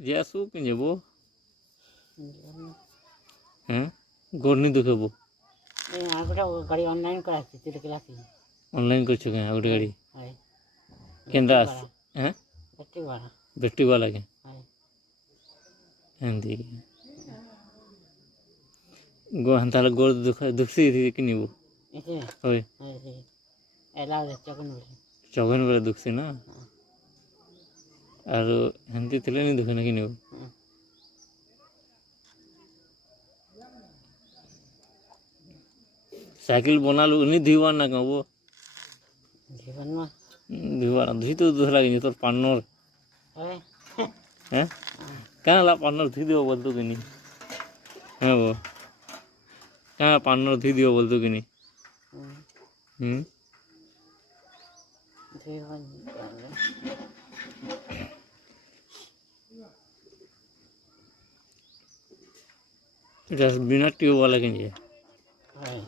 যে আসু কিন যাব হ্যাঁ গড়নি দেখাবো গাড়ি অনলাইন করা আছে তুই ক্লাস অনলাइन করছো কেন আউট গাড়ি হয় কেন্দ্র আস হ্যাঁ ব্যাটারি ভাড়া ব্যাটারি वाला के হয় हिंदी गो हंताला गोड़ दुखसी थी कि नहीं वो এতে ओए এলাও চকন বলে चौगन वाला दुखसी ना और हिंदी थिले नहीं दुखे ना कि नहीं वो साइकिल बना लो नहीं धीवान ना कहो वो জীবন মা धीवान धुई तो दूसरा लगे तो पानर হয় हैं कहाँ ला पानर धी दियो बोल तो कि नहीं हाँ वो कहाँ पानर धी दियो बोल तो कि नहीं জীবন बिना ट्यूब वाला के नहीं হয়